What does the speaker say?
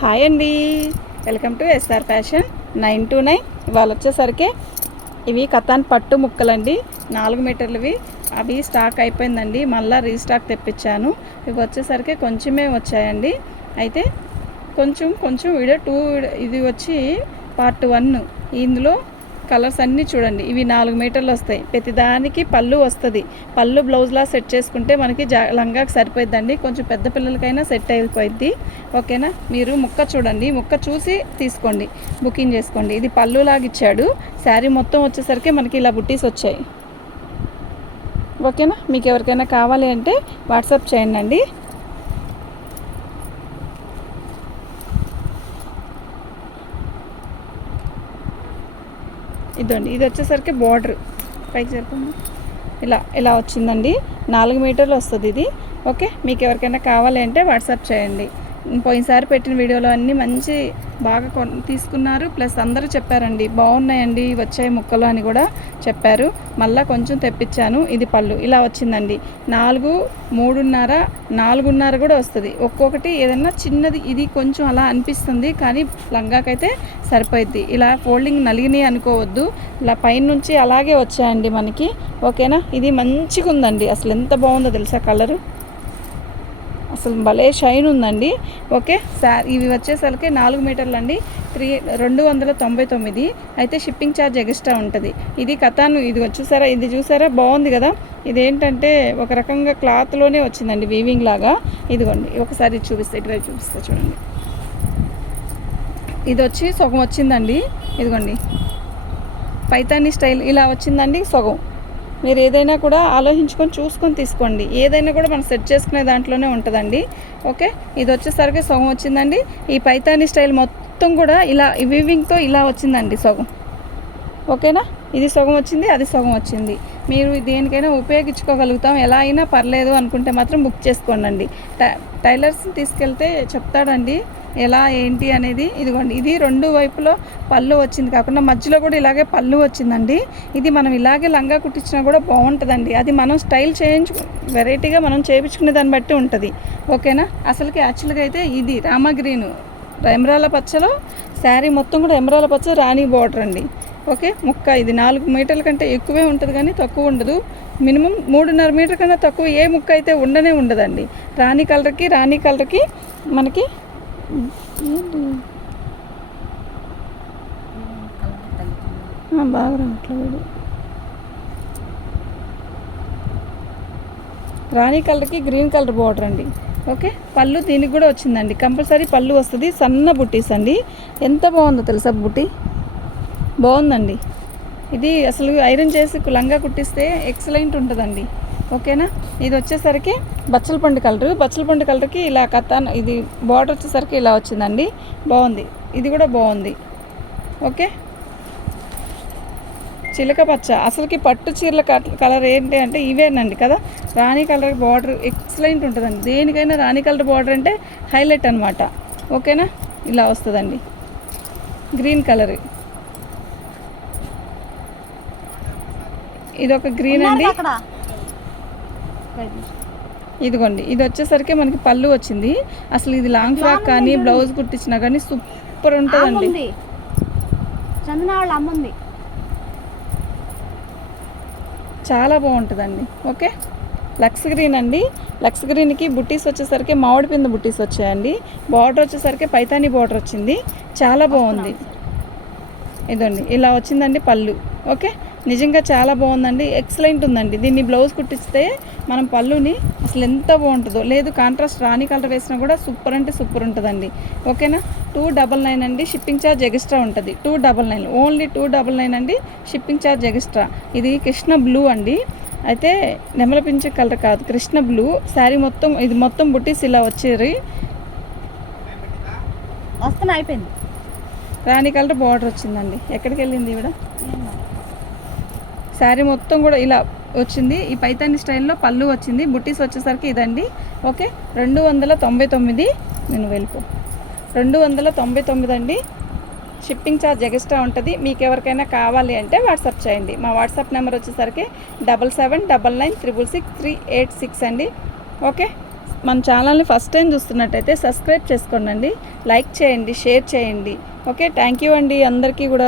Hi అండి, welcome to SR fashion 929. ఇవాళ వచ్చేసరికి ఇవి కతాన్ పట్టు ముక్కలండి, 4 మీటర్లవి. అవి స్టాక్ అయిపోయిందండి, మళ్ళీ రీస్టాక్ తెప్పించాను. ఇవి వచ్చేసరికి కొంచెమే వచ్చాయండి. అయితే కొంచెం వీడియో 2 ఇది వచ్చి పార్ట్ 1. ఇందులో కలర్స్ అన్నీ చూడండి. ఇవి 4 మీటర్లు వస్తాయి. ప్రతిదానికి పళ్ళు వస్తుంది. పళ్ళు బ్లౌజ్లా సెట్ చేసుకుంటే మనకి లంగాకి సరిపోయిద్దండి. కొంచెం పెద్ద పిల్లలకైనా సెట్ అయిపోయిద్ది. ఓకేనా? మీరు ముక్క చూడండి, ముక్క చూసి తీసుకోండి, బుకింగ్ చేసుకోండి. ఇది పళ్ళులాగా ఇచ్చాడు. శారీ మొత్తం వచ్చేసరికి మనకి ఇలా బుట్టీస్ వచ్చాయి. ఓకేనా? మీకు ఎవరికైనా కావాలి అంటే వాట్సాప్ చేయండి అండి. ఇదండి, ఇది వచ్చేసరికి బార్డర్ పైకి చెప్పండి, ఇలా వచ్చిందండి. 4 మీటర్లు వస్తుంది ఇది. ఓకే, మీకు ఎవరికైనా కావాలి అంటే వాట్సాప్ చేయండి. పోయినసారి పెట్టిన వీడియోలో అన్నీ మంచి బాగా తీసుకున్నారు. ప్లస్ అందరూ చెప్పారండి, బాగున్నాయండి వచ్చాయి ముక్కలు అని కూడా చెప్పారు. మళ్ళీ కొంచెం తెప్పించాను. ఇది పళ్ళు ఇలా వచ్చిందండి. 4, 3.5, 4.5 కూడా వస్తుంది. ఒక్కొక్కటి ఏదన్నా చిన్నది ఇది కొంచెం అలా అనిపిస్తుంది, కానీ లంగాకైతే సరిపోయిద్ది. ఇలా ఫోల్డింగ్ నలిగినాయి అనుకోవద్దు, ఇలా పైనుంచి అలాగే వచ్చాయండి మనకి. ఓకేనా? ఇది మంచిగా ఉందండి. అసలు ఎంత బాగుందో తెలుసా కలరు, అసలు భలే షైన్ ఉందండి. ఓకే, ఇవి వచ్చేసరికి 4 మీటర్లు అండి, 299. అయితే షిప్పింగ్ ఛార్జ్ ఎక్స్ట్రా ఉంటుంది. ఇది కథాను, ఇది చూసారా బాగుంది కదా. ఇదేంటంటే ఒక రకంగా క్లాత్లోనే వచ్చిందండి, వీవింగ్ లాగా. ఇదిగోండి, ఒకసారి ఇటువైపు చూపిస్తా చూడండి. ఇది వచ్చి సగం వచ్చిందండి. ఇదిగోండి, పైతానీ స్టైల్ ఇలా వచ్చిందండి సగం. మీరు ఏదైనా కూడా ఆలోచించుకొని చూసుకొని తీసుకోండి. ఏదైనా కూడా మనం సెట్ చేసుకునే దాంట్లోనే ఉంటుందండి. ఓకే, ఇది వచ్చేసరికి సగం వచ్చిందండి. ఈ పైతానీ స్టైల్ మొత్తం కూడా ఇలా వీవింగ్తో ఇలా వచ్చిందండి సగం. ఓకేనా? ఇది సగం వచ్చింది, అది సగం వచ్చింది. మీరు దేనికైనా ఉపయోగించుకోగలుగుతాం, ఎలా అయినా పర్లేదు అనుకుంటే మాత్రం బుక్ చేసుకోండి. టైలర్స్ని తీసుకెళ్తే చెప్తాడండి ఎలా ఏంటి అనేది. ఇదిగోండి, ఇది 2 వైపులో పళ్ళు వచ్చింది కాకుండా మధ్యలో కూడా ఇలాగే పళ్ళు వచ్చిందండి. ఇది మనం ఇలాగే లంగా కుట్టించినా కూడా బాగుంటుందండి. అది మనం స్టైల్ వెరైటీగా మనం చేయించుకునే దాన్ని బట్టి ఉంటుంది. ఓకేనా? అసలుకి యాక్చువల్గా అయితే ఇది రామా గ్రీన్ ఎమరాల పచ్చలో శారీ మొత్తం కూడా ఎమరాల పచ్చ రాణి బార్డర్ అండి. ఓకే, ముక్క ఇది 4 మీటర్ల కంటే ఎక్కువే ఉంటుంది, కానీ తక్కువ ఉండదు. మినిమం 3.5 మీటర్ కన్నా తక్కువ ఏ ముక్క అయితే ఉండదండి. రాణి కలర్కి మనకి బాగా రావట్లేదు. రాణి కలర్కి గ్రీన్ కలర్ బార్డర్ అండి. ఓకే, పళ్ళు దీనికి కూడా వచ్చిందండి. కంపల్సరీ పళ్ళు వస్తుంది. సన్న బుట్టీస్ అండి. ఎంత బాగుందో తెలుసా బుట్టి, బాగుందండి. ఇది అసలు ఐరన్ చేసి లంగా కుట్టిస్తే ఎక్సలెంట్ ఉంటుందండి. ఓకేనా? ఇది వచ్చేసరికి బచ్చలపండు కలర్కి ఇలా కథాన్, ఇది బార్డర్ వచ్చేసరికి ఇలా వచ్చిందండి. బాగుంది, ఇది కూడా బాగుంది. ఓకే, చిలక పచ్చ. అసలుకి పట్టు చీరల కలర్ ఏంటి అంటే ఇవేనండి కదా. రాణి కలర్ బార్డర్ ఎక్సలెంట్ ఉంటుందండి. దేనికైనా రాణి కలర్ బార్డర్ అంటే హైలైట్ అనమాట. ఓకేనా? ఇలా వస్తుందండి. గ్రీన్ కలర్, ఇది ఒక గ్రీన్ అండి. ఇదిగోండి, ఇది వచ్చేసరికి మనకి పళ్ళు వచ్చింది. అసలు ఇది లాంగ్ ఫ్రాక్ కానీ బ్లౌజ్ కుట్టించినా కానీ సూపర్ ఉంటుందండి. చాలా బాగుంటుందండి. ఓకే, లక్స్ గ్రీన్ అండి. లక్స్ గ్రీన్కి బుట్టీస్ వచ్చేసరికి మామిడి పింద బుట్టీస్ వచ్చాయండి. బార్డర్ వచ్చేసరికి పైతానీ బార్డర్ వచ్చింది. చాలా బాగుంది. ఇదండి, ఇలా వచ్చిందండి పళ్ళు. ఓకే, నిజంగా చాలా బాగుందండి. ఎక్సలెంట్ ఉందండి. దీన్ని బ్లౌజ్ కుట్టిస్తే మనం పళ్ళుని అసలు ఎంత బాగుంటుందో. లేదు కాంట్రాస్ట్ రాణి కలర్ వేసినా కూడా సూపర్ అంటే సూపర్ ఉంటుందండి. ఓకేనా? 299 అండి. షిప్పింగ్ ఛార్జ్ ఎక్స్ట్రా ఉంటుంది. 299, ఓన్లీ 299 అండి. Shipping charge extra. ఇది కృష్ణ బ్లూ అండి. అయితే నెమల పింఛ కలర్ కాదు, కృష్ణ బ్లూ. శారీ మొత్తం ఇది మొత్తం బుట్టీస్ ఇలా వచ్చేది. అయిపోయింది. రాణి కలర్ బార్డర్ వచ్చిందండి. ఎక్కడికి వెళ్ళింది ఇవిడ? శారీ మొత్తం కూడా ఇలా వచ్చింది. ఈ పైతాని స్టైల్లో పళ్ళు వచ్చింది. బుట్టీస్ వచ్చేసరికి ఇదండి. ఓకే, 299. నేను వెళ్ళిపో 299 అండి. షిప్పింగ్ ఛార్జ్ ఎక్స్ట్రా ఉంటుంది. మీకు ఎవరికైనా కావాలి అంటే వాట్సాప్ చేయండి. మా వాట్సాప్ నెంబర్ వచ్చేసరికి 7799666386 అండి. ఓకే, మన ఛానల్ని ఫస్ట్ టైం చూస్తున్నట్టయితే సబ్స్క్రైబ్ చేసుకోండి, లైక్ చేయండి, షేర్ చేయండి. ఓకే, థ్యాంక్ యూ అండి అందరికీ కూడా.